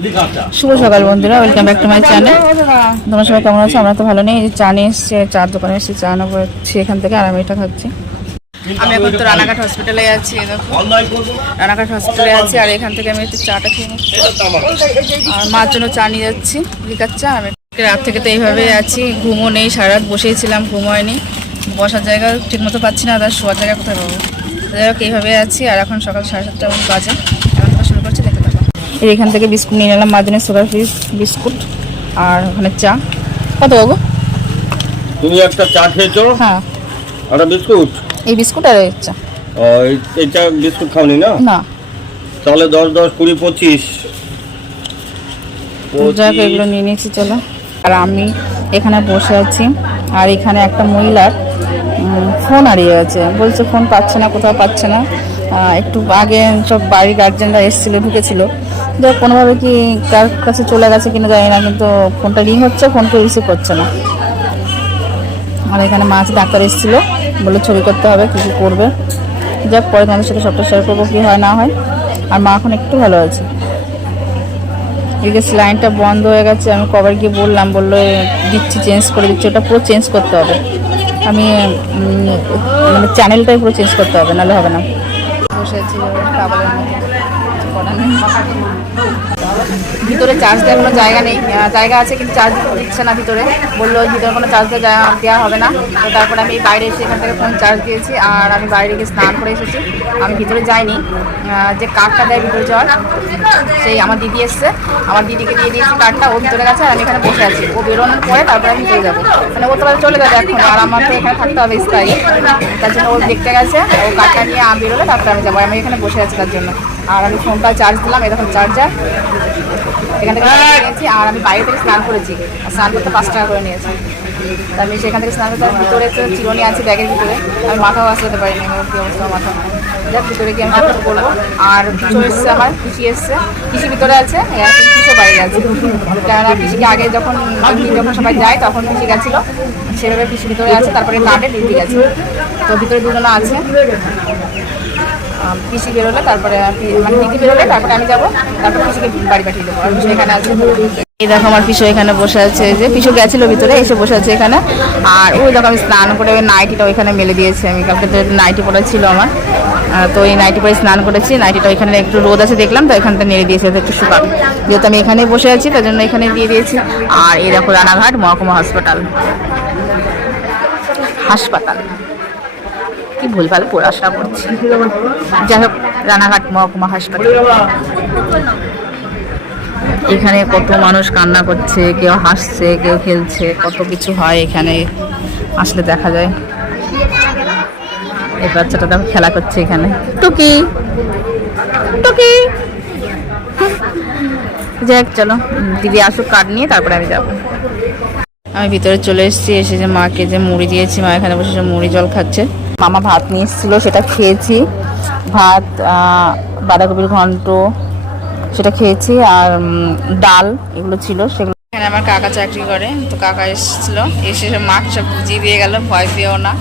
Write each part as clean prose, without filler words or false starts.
শুভ সকাল বন্ধুরা, welcome back to my channel. তোমরা সবাই কেমন আছো? আমরা তো ভালো নেই। চা নিয়ে এসছি, চার দোকানে এসেছি, চা নেবো এখান থেকে, আর আমি এটা খাচ্ছি। আমি এখন তো রানাঘাট হসপিটালে আছি, রানাঘাট হসপিটালে আছি, আর এখান থেকে আমি একটু চাটা খেয়ে নিচ্ছি, আর মার জন্য চা নিয়ে যাচ্ছি, লিকার চা। আমি রাত থেকে তো এইভাবেই আছি, ঘুমও নেই, সারা রাত বসেই ছিলাম, ঘুম হয়নি, বসার জায়গা ঠিক মতো পাচ্ছি না, তার শোয়ার জায়গা কোথায় পাবো। যাই হোক, এইভাবে আছি, আর এখন সকাল 7:30 বাজে, এখন থেকে শুরু করছি, দেখতে থাকো। এখান থেকে বিস্কুট নিয়ে নিলাম, মার জন্য সুগার ফ্রি বিস্কুট, আর ওখানে চা। কত বাবু? তুমি একটা চা খেয়েছো? হ্যাঁ। আর বিস্কুট? এই বিস্কুট আর এই চা। এইটা বিস্কুট খাওনি না? না। তাহলে 10, 10, 20, 25। যাক, এগুলো নিয়ে নিয়েছি, চলো। আর আমি এখানে বসে আছি, আর এখানে একটা মহিলার ফোন হারিয়ে গেছে, বলছে ফোন পাচ্ছে না, কোথাও পাচ্ছে না। একটু আগে সব বাড়ির গার্জেনরা এসেছিলো, ঢুকেছিল, যাক কোনোভাবে কি কার কাছে চলে গেছে কিনা জানি না, কিন্তু ফোনটা রিং হচ্ছে, ফোনকে রিসিভ করছে না। আর এখানে মা আছে, ডাক্তার এসেছিলো, বলে ছবি করতে হবে, কী কী করবে। যাক, পরে তোমাদের সাথে সবটা শেয়ার করবো, কী হয় না হয়। আর মা এখন একটু ভালো আছে। এদিকে লাইনটা বন্ধ হয়ে গেছে, আমি কবার গিয়ে বললাম, বললো দিচ্ছি, চেঞ্জ করে দিচ্ছি, ওটা পুরো চেঞ্জ করতে হবে। আমি মানে চ্যানেলটাই পুরো চেঞ্জ করতে হবে, নাহলে হবে না। বসে আছি ভিতরে চার্জ দেওয়ার কোনো জায়গা নেই, জায়গা আছে কিন্তু চার্জ দিচ্ছে না ভিতরে, বললো ভিতরে কোনো চার্জ দেওয়া হবে না। তো তারপরে আমি বাইরে এসে এখান থেকে ফোন চার্জ দিয়েছি, আর আমি বাইরে গিয়ে স্নান করে এসেছি। আমি ভিতরে যাইনি, যে কার্ডটা দেয় ভিতরে যাওয়ার, সেই আমার দিদি এসছে, আমার দিদিকে দিয়ে দিয়েছি কার্ডটা, ও ভিতরে গেছে, আর আমি এখানে বসে আছি। ও বেরোনোর পরে তারপরে আমি ভিতরে যাবো, মানে ও তো চলে যাবে এখন, আর আমার তো এখানে থাকতে হবে স্থায়ী, তার জন্য ও দেখতে গেছে, ও কার্ডটা নিয়ে আমি বেরোলে তারপরে আমি যাবো। আমি এখানে বসে আছি তার জন্য। আর আমি ফোনটা চার্জ দিলাম, এরকম চার্জার এখান থেকে নিয়েছি, আর আমি বাইরে থেকে স্নান করেছি, স্নান করতে 5 টাকা করে নিয়েছি। তা আমি সেখান থেকে স্নান করতে, ভিতরে চিরুনি আছে ব্যাগের ভিতরে, আমি মাথাও আসতে পারিনি, আমার কী অবস্থা মাথা। যাক, ভিতরে গিয়ে আমি কিছু করবো। আর পিছু এসছে, আমার পিসি এসছে, পিসি ভিতরে আছে, পিসিও বাইরে আছে, কেননা পিসিকে আগে যখন সবাই যায় তখন পিসি গেছিলো, সেভাবে পিসি ভিতরে আছে, তারপরে কার্ডে ডিউটি গেছে, তো ভিতরে দুজনে আছে। পিসি বেরোলে তারপরে, মানে দিদি বেরোলে তারপরে আমি যাবো, তারপরে পিসিকে বাড়ি পাঠিয়ে দেবো। আর পিসু এখানে আছে, এই দেখো আমার পিসু এখানে বসে আছে, যে পিসু গেছিলো ভিতরে, এসে বসে আছে এখানে। আর ওই দেখো আমি স্নান করে ওই নাইটিটা ওইখানে মেলে দিয়েছি, আমি কালকে তো নাইটি পরা ছিল আমার, তো এই নাইটি পরে স্নান করেছি, নাইটিটা ওইখানে একটু রোদ আছে দেখলাম, তো এখানটা নেড়ে দিয়েছি, একটু শুকাক, যেহেতু আমি এখানেই বসে আছি তার জন্য এখানে দিয়ে দিয়েছি। আর এই দেখো রানাঘাট মহকুমা হাসপাতাল, কি ভুলভাল পড়াশোনা করছি, যাই হোক রানাঘাট মহকুমা হাসপাতাল। এখানে কত মানুষ কান্না করছে, কেউ হাসছে, কেউ খেলছে, কত কিছু হয় এখানে আসলে দেখা যায়। এই বাচ্চাটা দেখো খেলা করছে এখানে, টুকি টুকি। যাই হোক, চলো দিদি আসুক কার্ড নিয়ে, তারপরে আমি যাবো। আমি ভিতরে চলে এসেছি, এসে যে মাকে যে মুড়ি দিয়েছি, মা এখানে বসে মুড়ি জল খাচ্ছে। মামা ভাত নিয়ে এসেছিলো, সেটা খেয়েছি, ভাত, বাঁধাকপির ঘন্ট, সেটা খেয়েছি, আর ডাল এগুলো ছিল সেগুলো। এখানে আমার কাকা চাকরি করে, তো কাকা এসেছিলো, এসে মাকে সব বুঝিয়ে দিয়ে গেল, ভয় পেয়েও না।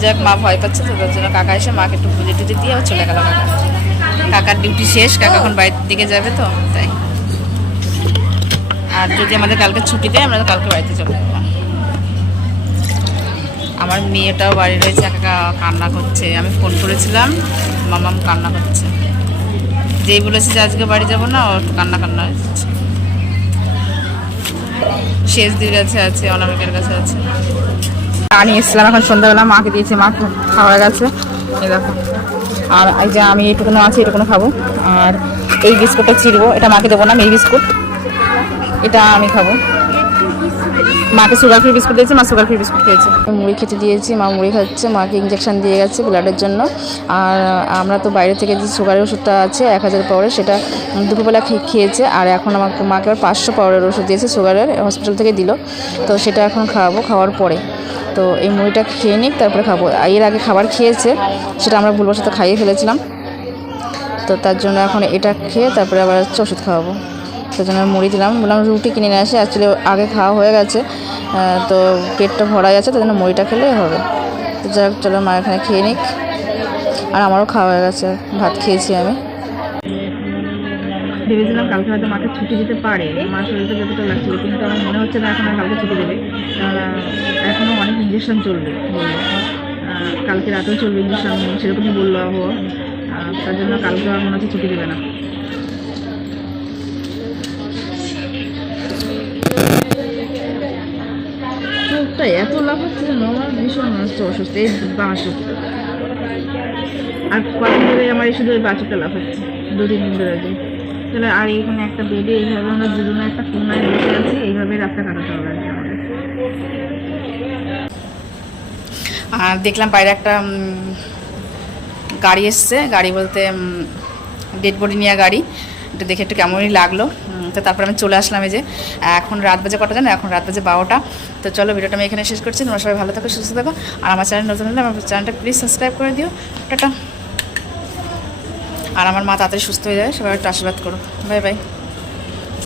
যাক, মা ভয় পাচ্ছে, তো তার জন্য কাকা এসে মাকে একটু বুঝে টুজে দিয়ে চলে গেল। কাকার ডিউটি শেষ, কাকা এখন বাড়ির দিকে যাবে, তো তাই। আর যদি আমাদের কালকে ছুটি দেয়, আমরা তো কালকে বাড়িতে চলে যাবো। আমার মেয়েটাও বাড়ি রয়েছে, একা কান্না করছে, আমি ফোন করেছিলাম, মামাম কান্না করছে, যেই বলেছে যে আজকে বাড়ি যাবো না, ও কান্না হচ্ছে। শেষ দির কাছে আছে, অনামিকার কাছে আছে। পানি এসেছিলাম এখন সন্ধ্যাবেলা, মাকে দিয়েছি, মা খাওয়া গেছে, এই দেখো। আর এই যে আমি এইটুকুনো আছে, এইটুকুনো খাবো। আর এই বিস্কুটটা চিরবো, এটা মাকে দেবো না, এই বিস্কুট এটা আমি খাবো। মাকে সুগার ফ্রি বিস্কুট দিয়েছি, মা সুগার ফ্রি বিস্কুট খেয়েছে। মুড়ি খেতে দিয়েছি, মা মুড়ি খাচ্ছে, মাকে ইঞ্জেকশন দিয়ে গেছে ব্লাডের জন্য। আর আমরা তো বাইরে থেকে যে সুগারের ওষুধটা আছে 1000 পাওয়ারের, সেটা দুপুরবেলা খেয়েছে। আর এখন মাকে আবার 500 পাওয়ারের ওষুধ দিয়েছে, সুগারের, হসপিটাল থেকে দিল, তো সেটা এখন খাওয়াবো, খাওয়ার পরে। তো এই মুড়িটা খেয়ে নিক, তারপরে খাবো। এর আগে খাবার খেয়েছে, সেটা আমরা ভুলবশত খাইয়ে ফেলেছিলাম, তো তার জন্য এখন এটা খেয়ে তারপরে আবার ওষুধ খাওয়াবো। সেই জন্য মুড়ি দিলাম, বললাম রুটি কিনে নিয়ে আসি, অ্যাকচুয়ালি আগে খাওয়া হয়ে গেছে, তো পেটটা ভরাই আছে, তার জন্য মুড়িটা খেলেই হবে। তো যাই হোক, চলো মা এখানে খেয়ে নিক। আর আমারও খাওয়া হয়ে গেছে, ভাত খেয়েছি আমি। ভেবেছিলাম কালকে হয়তো মাকে ছুটি দিতে পারে, মার শরীরটা যতটা লাগছিল, কিন্তু আমার মনে হচ্ছে না এখন আর কালকে ছুটি দেবে। এখনও অনেক ইঞ্জেকশন চলবে বললো, কালকে রাতেও চলবে ইঞ্জেকশন, সেরকমই বললো আবহাওয়া। তার জন্য কালকে আর মনে হচ্ছে ছুটি দেবে না। চোখটা এত লাভ হচ্ছে যে আমার ভীষণ মনে হচ্ছে অসুস্থ, এই বাঁ চোখটা। আর কদিন ধরে আমার এই শুধু ওই বাঁ চোখটা লাভ হচ্ছে, 2-3 দিন ধরে আগে। তাহলে আর এইখানে একটা বেডে এইভাবে আমরা দুজনে একটা কোনায় বসে আছি, এইভাবে রাতটা কাটাতে হবে আর কি আমাদের। আর দেখলাম বাইরে একটা গাড়ি এসছে, গাড়ি বলতে ডেড বডি নিয়ে গাড়ি, এটা দেখে একটু কেমনই লাগলো। তো তারপর আমি চলে আসলাম। এই যে এখন রাত বাজে কটা জানো, এখন রাত বাজে 12টা। তো চলো ভিডিওটা আমি এখানে শেষ করছি। তোমরা সবাই ভালো থাকো, সুস্থ থাকো, আর আমার চ্যানেল নতুন হলে আমার চ্যানেলটা প্লিজ সাবস্ক্রাইব করে দিও। টাটা। আর আমার মা তাড়াতাড়ি সুস্থ হয়ে যাবে, সবাই একটু আশীর্বাদ করো। Bye bye.